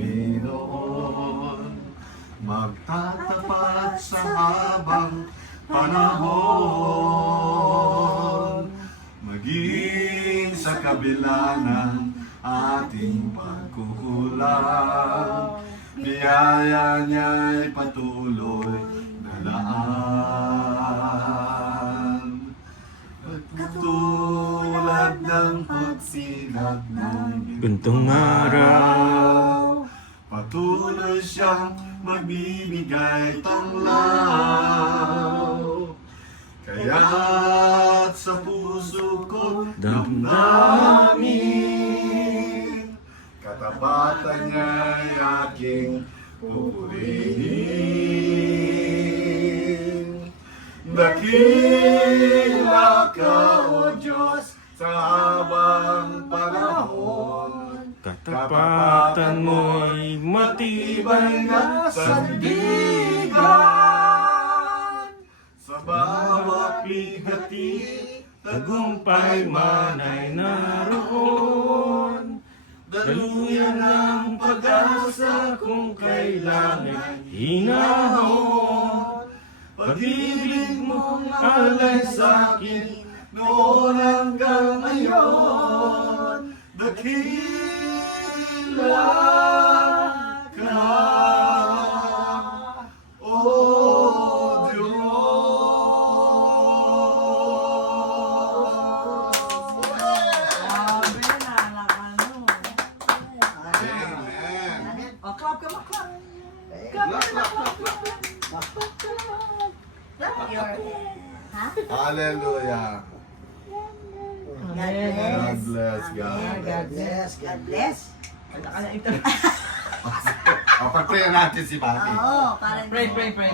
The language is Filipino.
Panginoon, magtatapat sa habang panahon, maging sa kabila ng ating pagkukulang, biyaya niya'y patuloy na laan. Katulad ng pagsikat ng Buntong araw, patuloy siyang magbibigay tanglaw. Kaya't sa puso ko damdamin, katapatan niya'y aking pupurihin. Dakila ka, O Diyos, sa habang panahon. katapatan mo'y matibay na sandigan. Sa bawat bigati, tagumpay man ay naroon. Daluyan ng pag-asa kung kailangan hinahon. Pag-ibig mong alay sa'kin noon hanggang ngayon, dakila ka, O Diyos. Grabe na, ano. Amen. O, clap ka, clap. Hallelujah. God bless, God. God bless. God bless. O, pag-pray natin si Mami. Oo, parang... Pray, pray, pray.